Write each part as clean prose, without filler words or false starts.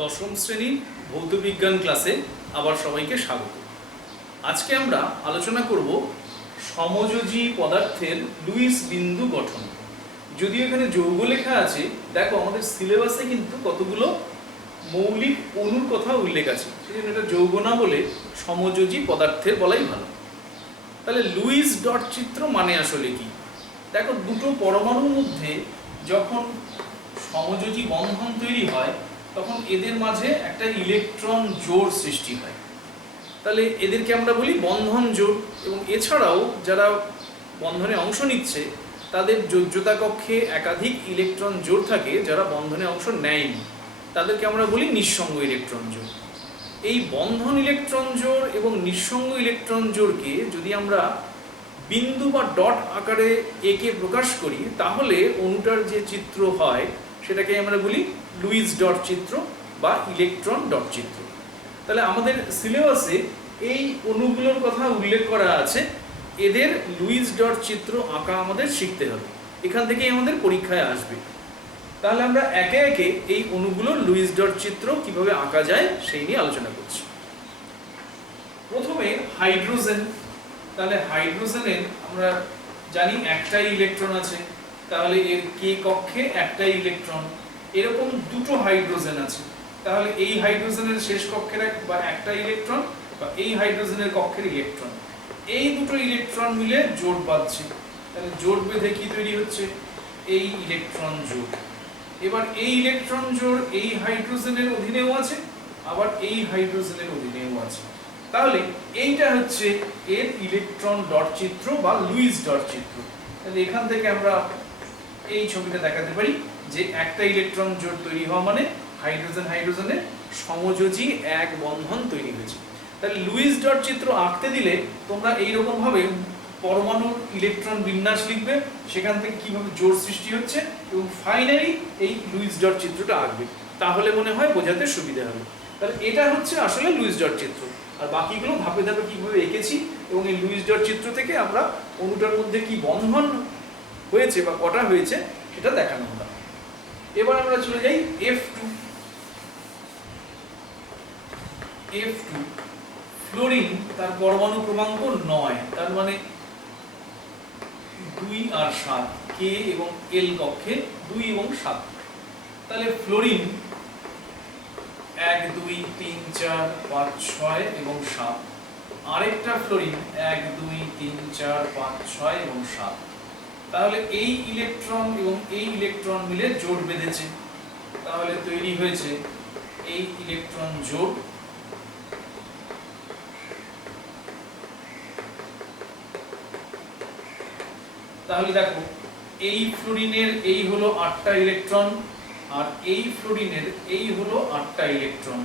দশম শ্রেণীর ভৌতবিজ্ঞান ক্লাসে আবার সবাইকে স্বাগত। আজকে আমরা আলোচনা করব সমযোজী পদার্থের লুইস বিন্দু গঠন। যদিও এখানে যৌগ লেখা আছে, দেখো আমাদের সিলেবাসে কিন্তু কতগুলো মৌলিক অণুর কথা উল্লেখ আছে, সেজন্য এটা যৌগ না বলে সমযোজী পদার্থের বলাই ভালো। তাহলে লুইস ডট চিত্র মানে আসলে কি? দেখো, দুটো পরমাণুর মধ্যে যখন সমযোজী বন্ধন তৈরি হয় তখন এদের মাঝে একটা ইলেকট্রন জোড় সৃষ্টি হয়। তাহলে এদেরকে আমরা বলি বন্ধন জোড়। এবং এছাড়াও যারা বন্ধনে অংশ নিচ্ছে তাদের যোজ্যতা কক্ষে একাধিক ইলেকট্রন জোড় থাকে, যারা বন্ধনে অংশ নেয়নি তাদেরকে আমরা বলি নিঃসঙ্গ ইলেকট্রন জোড়। এই বন্ধন ইলেকট্রন জোড় এবং নিঃসঙ্গ ইলেকট্রন জোড়কে যদি আমরা বিন্দু বা ডট আকারে এঁকে প্রকাশ করি তাহলে অণুটার যে চিত্র হয় সেটাকে আমরা বলি লুইস ডট চিত্র বা ইলেকট্রন ডট চিত্র। তাহলে আমাদের সিলেবাসে এই অণুগুলোর কথা উল্লেখ করা আছে, এদের লুইস ডট চিত্র আঁকা আমাদের শিখতে হবে, এখান থেকেই আমাদের পরীক্ষায় আসবে। তাহলে আমরা একে একে এই অণুগুলোর লুইস ডট চিত্র কিভাবে আঁকা যায় সেই নিয়ে আলোচনা করছি। প্রথমে হাইড্রোজেন। তাহলে হাইড্রোজেনের আমরা জানি একটাই ইলেকট্রন আছে, তাহলে এর কে কক্ষে একটাই ইলেকট্রন। এরকম দুটো হাইড্রোজেন আছে, তাহলে এই হাইড্রোজেনের শেষ কক্ষের বা একটা ইলেকট্রন বা এই হাইড্রোজেনের কক্ষের ইলেকট্রন, এই দুটো ইলেকট্রন মিলে জোড় বাঁধছে। তাহলে জোড় বেঁধে কি তৈরি হচ্ছে? এই ইলেকট্রন জোড়। এবার এই ইলেকট্রন জোড় এই হাইড্রোজেনের অধীনেও আছে, আবার এই হাইড্রোজেনের অধীনেও আছে। তাহলে এইটা হচ্ছে এর ইলেকট্রন ডট চিত্র বা লুইস ডট চিত্র। তাহলে এখান থেকে আমরা এই ছবিটা দেখাতে পারি যে একটা ইলেকট্রন জোড় তৈরি হওয়া মানে হাইড্রোজেন হাইড্রোজেনের সমযোজী এক বন্ধন তৈরি হয়েছে। তাহলে লুইস ডট চিত্র আঁকতে দিলে তোমরা এইরকম ভাবে পরমাণুর ইলেকট্রন বিন্যাস লিখবে, সেখান থেকে কিভাবে জোড় সৃষ্টি হচ্ছে এবং ফাইনালি এই লুইস ডট চিত্রটা আঁকবে, তাহলে মনে হয় বোঝাতে সুবিধা হবে। তাহলে এটা হচ্ছে আসলে লুইস ডট চিত্র, আর বাকিগুলো ধাপে ধাপে কিভাবে এঁকেছি এবং এই লুইস ডট চিত্র থেকে আমরা অণুটার মধ্যে কি বন্ধন হয়েছে বা কটা হয়েছে সেটা দেখানো হলো। এবার আমরা চলে যাই F2। ফ্লোরিন, তার পরমাণু ক্রমাঙ্ক 9, তার মানে 2 আর 7, কে এবং এল কক্ষে 2 এবং 7। তাহলে ফ্লোরিন 1 2 3 4 5 6 এবং 7, আরেকটা ফ্লোরিন 1 2 3 4 5 6 এবং 7। তাহলে এই ইলেকট্রন এবং এই ইলেকট্রন মিলে জোড় বেঁধেছে, তাহলে তৈরি হয়েছে এই ইলেকট্রন জোড়। তাহলে দেখো, এই ফ্লোরিনের এই হলো 8টা ইলেকট্রন আর এই ফ্লোরিনের এই হলো 8টা ইলেকট্রন।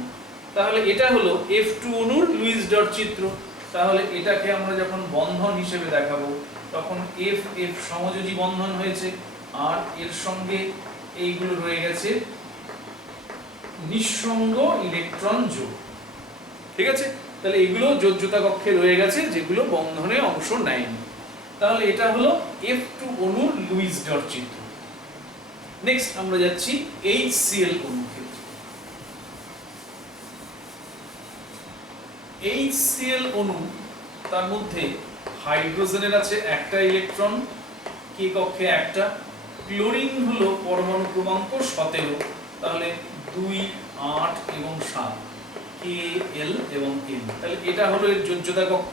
তাহলে এটা হলো F2 অণুর লুইস ডট চিত্র। তাহলে এটাকে আমরা যখন বন্ধন হিসেবে দেখাবো তখন F F সমযোজী বন্ধন হয়েছে আর এর সঙ্গে এইগুলো রয়ে গেছে নিঃসঙ্গ ইলেকট্রন জোড়। ঠিক আছে, তাহলে এগুলো যোজ্যতা কক্ষে রয়ে গেছে যেগুলো বন্ধনে অংশ নেয়নি। তাহলে এটা হলো F2 অণুর লুইস ডট চিত্র। নেক্সট আমরা যাচ্ছি HCl অণুর ক্ষেত্রে। HCl অণু, তার মধ্যে হাইড্রোজেনের আছে একটা ইলেকট্রন, কে কক্ষে একটা। ক্লোরিন হলো পরমাণু ক্রমাঙ্ক 17, তাহলে 2 8 এবং 7, কে এল এবং এম। তাহলে এটা হলো এর যোজ্যতা কক্ষ।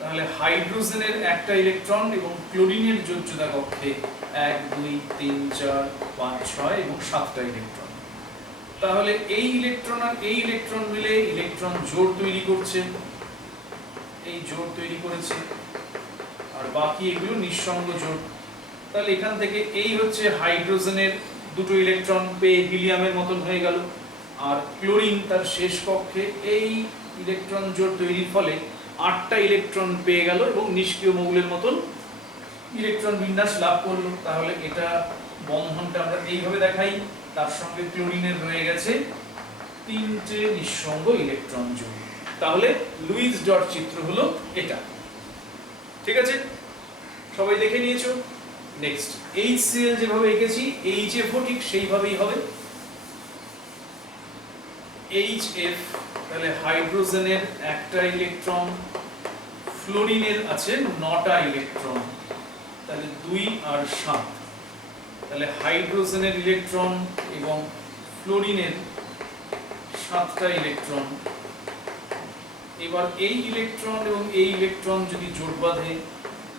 তাহলে হাইড্রোজেনের একটা ইলেকট্রন এবং ক্লোরিনের যোজ্যতা কক্ষে 1 2 3 4 5 6 এবং 7টা ইলেকট্রন। তাহলে এই ইলেকট্রন আর এই ইলেকট্রন মিলে ইলেকট্রন জোড় তৈরি করছে, এই জোড় তৈরি করেছে, আর বাকি এগুলো নিঃসঙ্গ জোড়। তাহলে এখান থেকে এই হচ্ছে হাইড্রোজেনের দুটো ইলেকট্রন পেয়ে হিলিয়ামের মতন হয়ে গেল, আর ক্লোরিন তার শেষ কক্ষে এই ইলেকট্রন জোড় তৈরির ফলে 8টা ইলেকট্রন পেয়ে গেল এবং নিষ্ক্রিয় মৌলের মতন ইলেকট্রন বিন্যাস লাভ করলো। তাহলে এটা বন্ধনটা আমরা এইভাবে দেখাই, তার সঙ্গে ক্লোরিনের রয়ে গেছে 3টে নিঃসঙ্গ ইলেকট্রন জোড়। তাহলে লুইস ডট চিত্র হলো এটা। ঠিক আছে, সবাই দেখে নিয়েছো। নেক্সট HCl যেভাবে এঁকেছি HFO ঠিক সেইভাবেই হবে। HF, তাহলে হাইড্রোজেনের একটা ইলেকট্রন, ফ্লোরিনের আছে 9টা ইলেকট্রন, তাহলে 2 আর 7, তাহলে হাইড্রোজেনের ইলেকট্রন এবং ফ্লোরিনের 7টা ইলেকট্রন। এবার এই ইলেকট্রন এবং এই ইলেকট্রন যদি জোট বাঁধে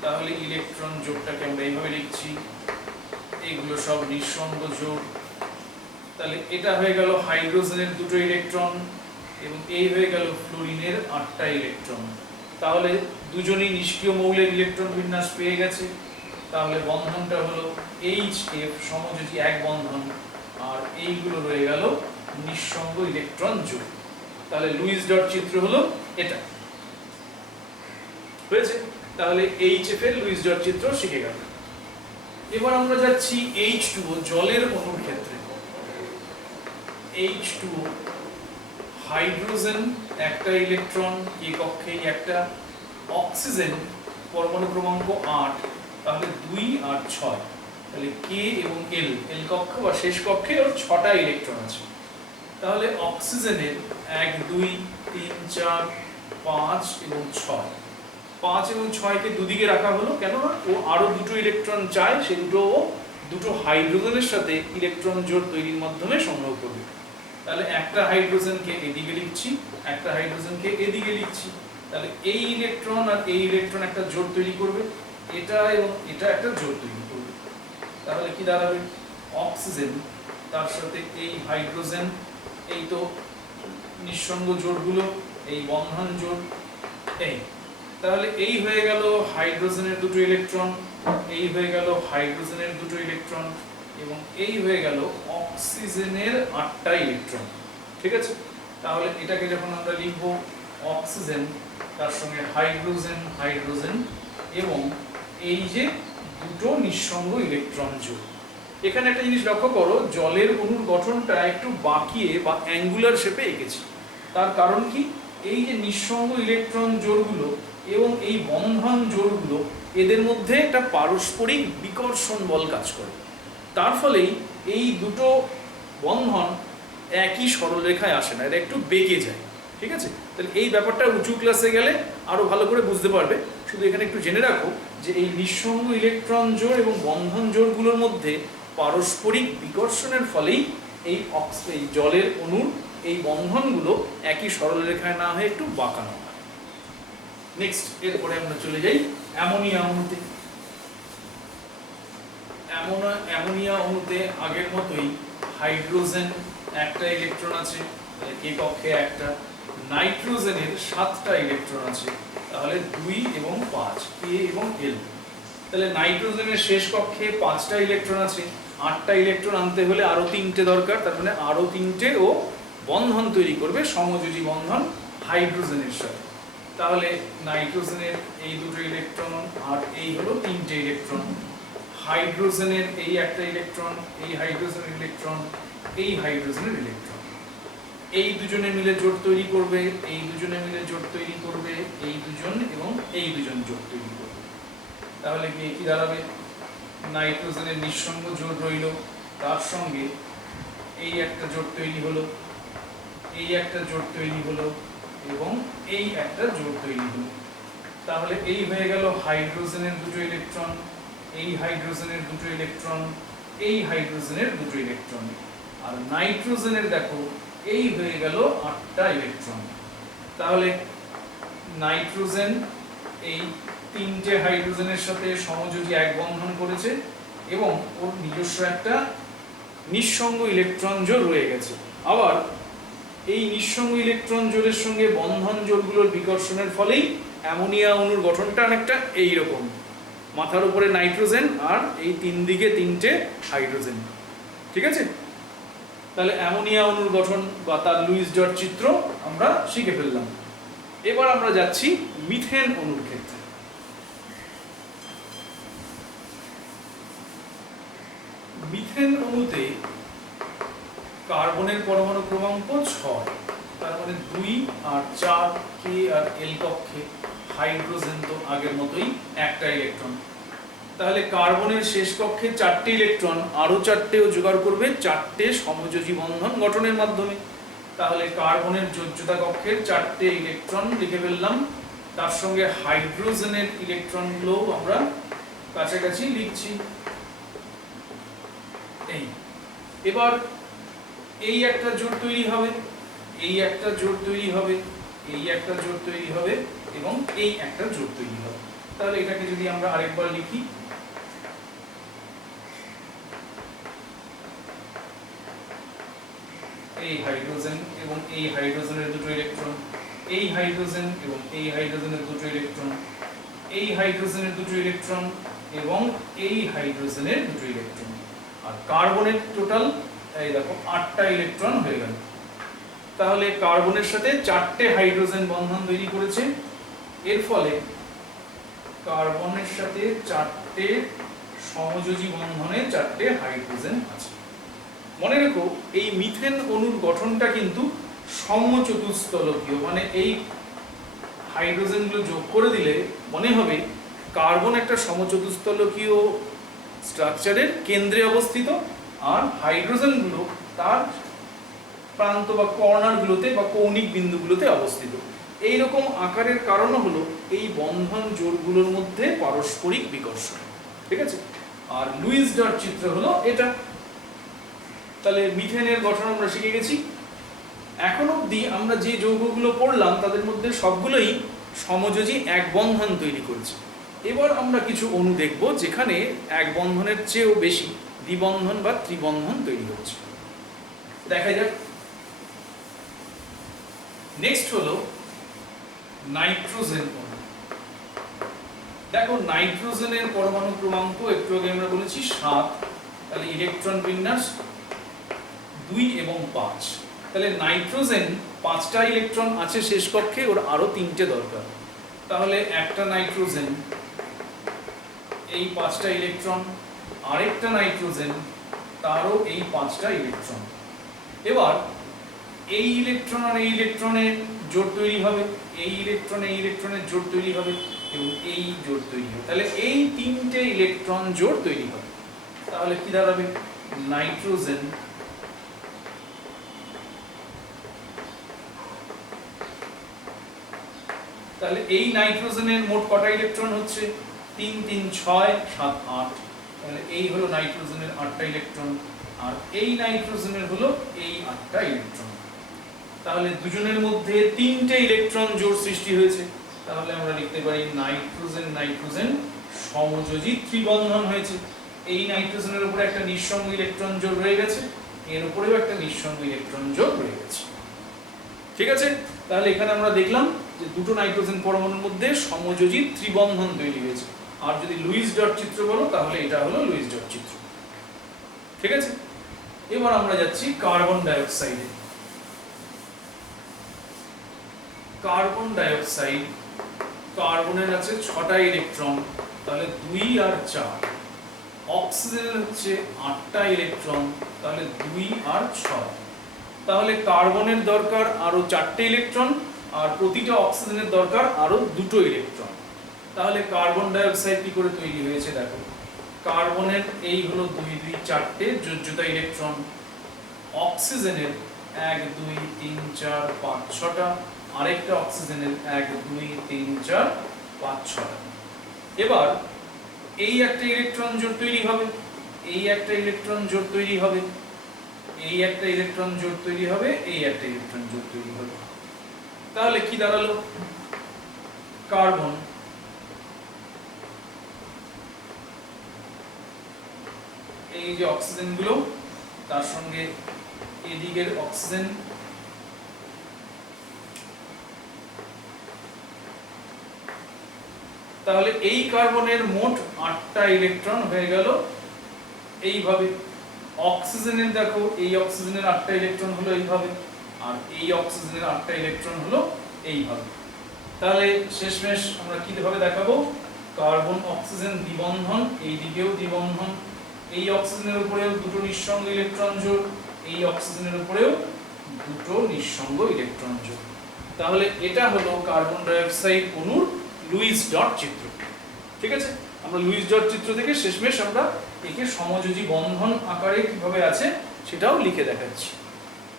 তাহলে ইলেকট্রন জোটটাকে আমরা এইভাবে লিখছি, এগুলো সব নিঃসঙ্গ জোট। তাহলে এটা হয়ে গেল হাইড্রোজেনের 2টো ইলেকট্রন এবং এই হয়ে গেল ফ্লোরিনের 8টা ইলেকট্রন। তাহলে দুজনেই নিষ্ক্রিয় মৌলের ইলেকট্রন বিন্যাস পেয়ে গেছে। তাহলে বন্ধনটা হলো HF সমযোজী এক বন্ধন, আর এইগুলো রয়ে গেল নিঃসঙ্গ ইলেকট্রন জোট। তাহলে লুইস ডট চিত্র হলো এটা হয়েছে। তাহলে HF এর লুইস ডট চিত্র শিখে গেল। এবার আমরা যাচ্ছি H2O জলের অণুর ক্ষেত্রে। H2O হাইড্রোজেন একটা ইলেকট্রন, কে কক্ষে একটা, অক্সিজেন পরমাণু ক্রমাঙ্ক 8, তাহলে 2 আর 6, তাহলে কে এবং এল কক্ষ বা শেষ কক্ষে ওর 6টা ইলেকট্রন আছে। তাহলে অক্সিজেনের 1 2 3 4 5 এবং 6, 5 এবং 6কে দুদিকে রাখা হলো, কেননা ও আরো 2টো ইলেকট্রন চায়, সে দুটো হাইড্রোজেনের সাথে ইলেকট্রন জোড় তৈরির মাধ্যমে সংগ্রহ করবে। তাহলে একটা হাইড্রোজেনকে এদিকে লিখছি, একটা হাইড্রোজেনকে এদিকে লিখছি, তাহলে এই ইলেকট্রন আর এই ইলেকট্রন একটা জোড় তৈরি করবে, এটা এবং এটা একটা জোড় তৈরি করবে। তাহলে কি দাঁড়াবে, অক্সিজেন তার সাথে এই হাইড্রোজেন, এই তো নিঃসঙ্গ জোড়গুলো, এই বন্ধন জোড়, এই তাহলে এই হয়ে গেল হাইড্রোজেনের 2টো ইলেকট্রন, এই হয়ে গেল হাইড্রোজেনের 2টো ইলেকট্রন এবং এই হয়ে গেল অক্সিজেনের 8টা ইলেকট্রন। ঠিক আছে, তাহলে এটাকে যখন আমরা লিখব অক্সিজেন তার সঙ্গে হাইড্রোজেন হাইড্রোজেন এবং এই যে দুটো নিঃসঙ্গ ইলেকট্রন জোড়। এখানে একটা জিনিস লক্ষ্য করো, জলের অণুর গঠনটা একটু বাঁকিয়ে বা অ্যাঙ্গুলার শেপে এঁকেছি। তার কারণ কি, এই যে নিঃসঙ্গ ইলেকট্রন জোড়গুলো এবং এই বন্ধন জোড়গুলো, এদের মধ্যে একটা পারস্পরিক বিকর্ষণ বল কাজ করে। তার ফলেই এই দুটো বন্ধন একই সরলরেখায় আসে না, এটা একটু বেঁকে যায়। ঠিক আছে, তাহলে এই ব্যাপারটা উঁচু ক্লাসে গেলে আরো ভালো করে বুঝতে পারবে। শুধু এখানে একটু জেনে রাখো যে এই নিঃসঙ্গ ইলেকট্রন জোড় এবং বন্ধন জোড়গুলোর মধ্যে পারস্পরিক বিকর্ষণের ফলেই এই জলের অণুর এই বন্ধনগুলো একই সরলরেখায় না হয়ে একটু বাঁকানো হয়। নেক্সট, এরপরে আমরা চলে যাই অ্যামোনিয়া অণুতে। অ্যামোনিয়া অণুতে আগের মতোই হাইড্রোজেন একটা ইলেকট্রন আছে, কে কক্ষে একটা, নাইট্রোজেনের 7টা ইলেকট্রন আছে, তাহলে 2 এবং 5, কে এবং এল। তাহলে নাইট্রোজেনের শেষ কক্ষে 5টা ইলেকট্রন আছে, 8টা ইলেকট্রন আনতে হলে আরো 3টে দরকার, তার মানে আরো 3টে ও বন্ধন তৈরি করবে, সমযোজী বন্ধন হাইড্রোজেনের সাথে। তাহলে নাইট্রোজেনের এই 2টো ইলেকট্রন আর এই হলো 3টে ইলেকট্রন, হাইড্রোজেনের এই একটা ইলেকট্রন, এই হাইড্রোজেনের ইলেকট্রন, এই হাইড্রোজেনের ইলেকট্রন, এই দুজনে মিলে জোট তৈরি করবে, এই দুজনে মিলে জোট তৈরি করবে, এই দুজন এবং এই দুজন জোট তৈরি করবে। তাহলে কি দাঁড়াবে, নাইট্রোজেনের নিঃসঙ্গ জোট রইল, তার সঙ্গে এই একটা জোট তৈরি হলো, এই একটা জোট তৈরি হলো এবং এই একটা জোট তৈরি হলো। তাহলে এই হয়ে গেল হাইড্রোজেনের 2টো ইলেকট্রন, এই হাইড্রোজেনের 2টো ইলেকট্রন, এই হাইড্রোজেনের 2টো ইলেকট্রন, আর নাইট্রোজেনের দেখো এই হয়ে গেল 8টা ইলেকট্রন। তাহলে নাইট্রোজেন এই 3টে হাইড্রোজেনের সাথে সমযোজী এক বন্ধন করেছে এবং ওর নিজস্ব একটা নিঃসঙ্গ ইলেকট্রন জোড় রয়ে গেছে। আবার এই নিঃসঙ্গ ইলেকট্রন জোড়ের সঙ্গে বন্ধন জোড়গুলোর বিকর্ষণের ফলেই অ্যামোনিয়া অণুর গঠনটা অনেকটা এইরকম, মাথার উপরে নাইট্রোজেন আর এই 3 দিকে 3টে হাইড্রোজেন। ঠিক আছে, তাহলে অ্যামোনিয়া অণুর গঠন বা তার লুইস ডট চিত্র আমরা শিখে ফেললাম। এবার আমরা যাচ্ছি মিথেন অণুর ক্ষেত্রে। মিথেন অণুতে কার্বনের পরমাণু ক্রমাঙ্ক 6, তার মানে 2 আর 4, কে আর এল কক্ষে, হাইড্রোজেন তো আগের মতোই একটা ইলেকট্রন। তাহলে কার্বনের শেষ কক্ষে 4টে ইলেকট্রন, আরো 4টেও জোগাড় করবে 4টে সমযোজী বন্ধন গঠনের মাধ্যমে। তাহলে কার্বনের যোজ্যতা কক্ষের 4টে ইলেকট্রন লিখে ফেললাম, তার সঙ্গে হাইড্রোজেনের ইলেকট্রনগুলো আমরা কাছাকাছি লিখছি। এই এবার এই একটা জোড় তৈরি হবে, এই একটা জোড় তৈরি হবে, এই একটা জোড় তৈরি হবে এবং এই একটা জোড় তৈরি হবে। তাহলে এটাকে যদি আমরা আরেকবার লিখি, এই হাইড্রোজেন এবং এই হাইড্রোজেনের দুটো ইলেকট্রন, এই হাইড্রোজেন এবং এই হাইড্রোজেনের দুটো ইলেকট্রন, এই হাইড্রোজেনের দুটো ইলেকট্রন এবং এই হাইড্রোজেনের দুটো ইলেকট্রন, আর কার্বনের টোটাল এই দেখো 8টা ইলেকট্রন হয়ে গেল। তাহলে কার্বনের সাথে 4টে হাইড্রোজেন বন্ধন তৈরি করেছে, এর ফলে কার্বনের সাথে 4টে সমযোজী বন্ধনে 4টে হাইড্রোজেন আছে। মনে রেখো এই মিথেন অণুর গঠনটা কিন্তু সমচতুস্তলকীয়, মানে এই হাইড্রোজেনগুলো যোগ করে দিলে মনে হবে কার্বন একটা সমচতুস্তলকীয় স্ট্রাকচারের কেন্দ্রে অবস্থিত, আর হাইড্রোজেনগুলো তার প্রান্ত বা কর্নারগুলোতে বা কৌণিক বিন্দুগুলোতে অবস্থিত। এই রকম আকারের কারণ হলো এই বন্ধন জোড়গুলোর মধ্যে পারস্পরিক বিকর্ষণ। ঠিক আছে, আর লুইস ডট চিত্র হলো এটা। তাহলে মিথেনের গঠন আমরা শিখে গেছি। এখন অবধি আমরা যে যৌগগুলো পড়লাম তাদের মধ্যে সবগুলোই সমযোজী এক বন্ধন তৈরি করেছে। এবার আমরা কিছু অণু দেখব যেখানে এক বন্ধনের চেয়েও বেশি দ্বিবন্ধন বা ত্রিবন্ধন তৈরি হচ্ছে। দেখা যাক। নেক্সট হলো নাইট্রোজেন অণু। দেখো নাইট্রোজেনের পরমাণু ক্রমাঙ্ক একটু আগে আমরা বলেছি 7, তাহলে ইলেকট্রন বিন্যাস 2 এবং 5। তাহলে নাইট্রোজেন 5টা ইলেকট্রন আছে শেষ কক্ষে, ওর আরো 3টে দরকার। তাহলে একটা নাইট্রোজেন এই 5টা ইলেকট্রন, আরেকটা নাইট্রোজেন তারও এই 5টা ইলেকট্রন। এবার এই ইলেকট্রন আর এই ইলেকট্রনের জোড় তৈরি হবে, এই ইলেকট্রন এই ইলেকট্রনের জোড় তৈরি হবে এবং এই জোড় তৈরি হবে। তাহলে এই 3টে ইলেকট্রন জোড় তৈরি হবে। তাহলে কি দাঁড়াবে? নাইট্রোজেন তাহলে এই নাইট্রোজেনের মোট কটা ইলেকট্রন হচ্ছে? 3 3 6 7 8। তাহলে এই হলো নাইট্রোজেনের 8টা ইলেকট্রন, আর এই নাইট্রোজেনের হলো এই 8টা ইলেকট্রন। তাহলে দুজনের মধ্যে 3টে ইলেকট্রন জোড় সৃষ্টি হয়েছে। তাহলে আমরা লিখতে পারি নাইট্রোজেন নাইট্রোজেন সমযোজী ত্রিবন্ধন হয়েছে। এই নাইট্রোজেনের উপরে একটা নিঃসঙ্গ ইলেকট্রন জোড় রয়ে গেছে, এর উপরেও একটা নিঃসঙ্গ ইলেকট্রন জোড় রয়ে গেছে। ঠিক আছে, তাহলে এখানে আমরা দেখলাম যে দুটো নাইট্রোজেন পরমাণুর মধ্যে সমযোজী ত্রিবন্ধন তৈরি হয়েছে। আর যদি লুইস ডট চিত্র বলো তাহলে এটা হলো লুইস ডট চিত্র। ঠিক আছে, এবার আমরা যাচ্ছি কার্বন ডাইঅক্সাইডে। কার্বন ডাইঅক্সাইড, কার্বনের আছে 6টা ইলেকট্রন, তাহলে 2 আর 4। অক্সিজেনের হচ্ছে 8টা ইলেকট্রন, তাহলে 2 আর 6। তাহলে কার্বনের দরকার আরো 4টে ইলেকট্রন, আর প্রতিটা অক্সিজেনের দরকার আরো 2টো ইলেকট্রন। তাহলে কার্বন ডাইঅক্সাইড কি করে তৈরি হয়েছে দেখো। কার্বনের এই হলো 2 2 4টে যোজ্যতা ইলেকট্রন, অক্সিজেনের 1 2 3 4 5 6টা, আরেকটা অক্সিজেনের 1 2 3 4 5 6টা। এবার এই একটা ইলেকট্রন জোড় তৈরি হবে, এই একটা ইলেকট্রন জোড় তৈরি হবে, এই একটা ইলেকট্রন জোড় তৈরি হবে, এই একটা ইলেকট্রন জোড় তৈরি হবে। তাহলে কি দাঁড়ালো? কার্বন এই যে অক্সিজেন গুলো, তার সঙ্গে এদিকের অক্সিজেন, তাহলে এই কার্বনের মোট 8টা ইলেকট্রন হয়ে গেল এইভাবে। অক্সিজেনের দেখো এই অক্সিজেনের 8টা ইলেকট্রন হলো এইভাবে, আর এই অক্সিজেনের 8টা ইলেকট্রন হলো এইভাবে। তাহলে শেষমেশ আমরা কিভাবে দেখাবো? কার্বন অক্সিজেন দ্বিবন্ধন, এই দিকেও দ্বিবন্ধন, এই অক্সিজেনের উপরেও দুটো নিঃসঙ্গ ইলেকট্রন জোড়, এই অক্সিজেনের উপরেও দুটো নিঃসঙ্গ ইলেকট্রন জোড়। তাহলে এটা হলো কার্বন ডাইঅক্সাইড অণুর লুইস ডট চিত্র। ঠিক আছে, আমরা লুইস ডট চিত্র থেকে শেষমেশ আমরা একে সমযোজী বন্ধন আকারে কিভাবে আছে সেটাও লিখে দেখাচ্ছি।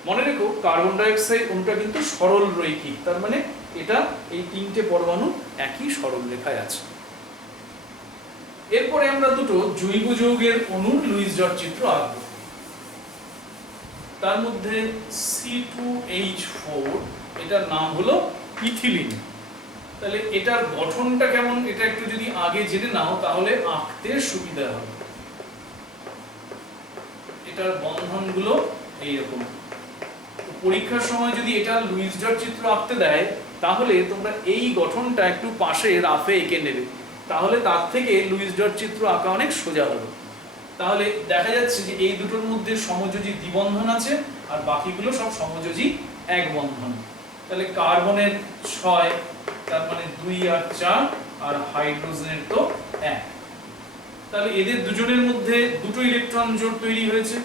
মনে রেখো কার্বন ডাইঅক্সাইড অণুটা কিন্তু সরল রৈখিক, তার মানে এটা এই তিনটে পরমাণু একই সরল রেখায় আছে। এরপরে আমরা দুটো জৈব যৌগের অণুর লুইস ডট চিত্র আঁকব। তার মধ্যে C2H4, এটার নাম হলো ইথিলিন। তাহলে এটার গঠনটা কেমন এটা একটু যদি আগে জেনে নাও তাহলে আঁকতে সুবিধা হবে। এটার বন্ধনগুলো এইরকম। পরীক্ষার সময় যদি এটা লুইস ডট চিত্র আঁকতে দেয় তাহলে তোমরা এই গঠনটা একটু পাশে রাফে এঁকে নেবে, তাহলে তার থেকে লুইস ডট চিত্র আঁকা অনেক সোজা হবে। তাহলে দেখা যাচ্ছে যে এই দুটোর মধ্যে সমযোজী দ্বিবন্ধন আছে আর বাকিগুলো সব সমযোজী এক বন্ধন। তাহলে কার্বনের 6, তার মানে 2 আর 4, আর হাইড্রোজেনের তো 1। তাহলে এদের দুজনের মধ্যে দুটো ইলেকট্রন জোড় তৈরি হয়েছে।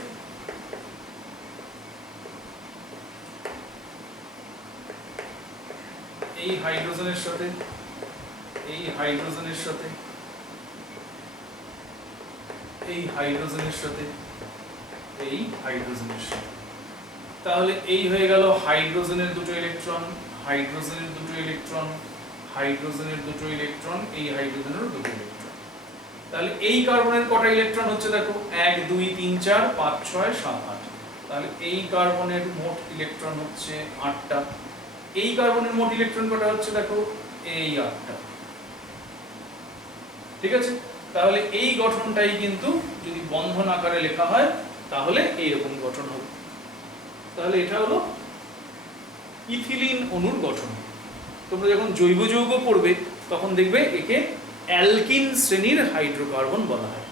এই হাইড্রোজেনের সাথে, এই হাইড্রোজেনের সাথে, এই হাইড্রোজেনের সাথে, এই হাইড্রোজেনের সাথে। তাহলে এই হয়ে গেল হাইড্রোজেনের দুটো ইলেকট্রন, হাইড্রোজেনের দুটো ইলেকট্রন, হাইড্রোজেনের দুটো ইলেকট্রন, এই হাইড্রোজেনের দুটো ইলেকট্রন। তাহলে এই কার্বনের কটা ইলেকট্রন হচ্ছে দেখো, 1 2 3 4 5 6 7 8। তাহলে এই কার্বনের মোট ইলেকট্রন হচ্ছে 8টা। এই কার্বনের মোট ইলেকট্রন কটা হচ্ছে দেখো, এই 8টা। ঠিক আছে? তাহলে এই গঠনটাই কিন্তু যদি বন্ধন আকারে লেখা হয় তাহলে এইরকম গঠন হবে। তাহলে এটা হলো ইথিলিন অণুর গঠন। তোমরা যখন জৈব যৌগ পড়বে তখন দেখবে একে অ্যালকিন শ্রেণীর হাইড্রোকার্বন বলা হয়।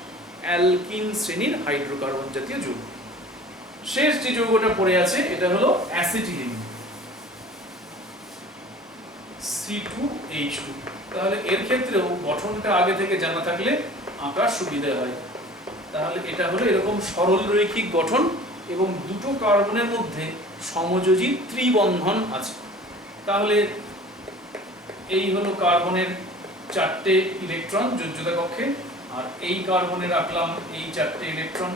অ্যালকিন শ্রেণীর হাইড্রোকার্বন জাতীয় যৌগ। শেষ যে যৌগটা পড়ে আছে এটা হলো অ্যাসিটিলিন, C2H2। তাহলে এর ক্ষেত্রেও গঠনটা আগে থেকে জানা থাকলে আঁকার সুবিধা হয়। তাহলে এটা হলো এরকম সরল রৈখিক গঠন এবং দুটো কার্বনের মধ্যে সমযোজী ত্রিবন্ধন আছে। তাহলে এই হলো কার্বনের 4টে ইলেকট্রন যোজ্যতা কক্ষে, আর এই কার্বনে রাখলাম এই 4টে ইলেকট্রন।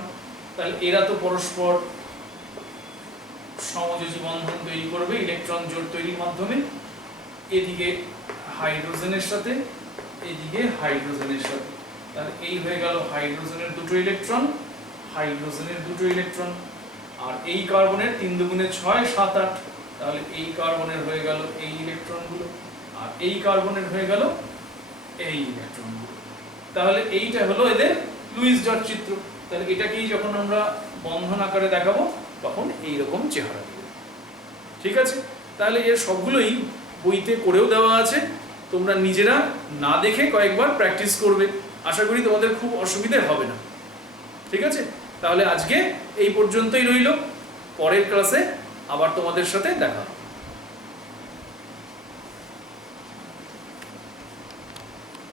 তাহলে এরা তো পরস্পর সমযোজী বন্ধন তৈরি করবে ইলেকট্রন জোড় তৈরির মাধ্যমে। এদিকে হাইড্রোজেনের সাথে, এদিকে হাইড্রোজেনের সাথে। তাহলে এই হয়ে গেল হাইড্রোজেনের দুটো ইলেকট্রন, হাইড্রোজেনের দুটো ইলেকট্রন। আর এই কার্বনের 3 দুগুণে 6 7 8। তাহলে এই কার্বনের হয়ে গেল এই ইলেকট্রনগুলো, আর এই কার্বনের হয়ে গেল এই ইলেকট্রনগুলো। তাহলে এইটা হলো এদের লুইস ডট চিত্র। তাহলে এটাকেই যখন আমরা বন্ধন আকারে দেখাবো তখন এইরকম চেহারা দেবে। ঠিক আছে? তাহলে এর সবগুলোই বইতে করেও দেওয়া আছে, তোমরা নিজেরা না দেখে কয়েকবার প্র্যাকটিস করবে। আশা করি তোমাদের খুব অসুবিধা হবে না। ঠিক আছে? তাহলে আজকে এই পর্যন্তই রইল। পরের ক্লাসে আবার তোমাদের সাথে দেখা হবে।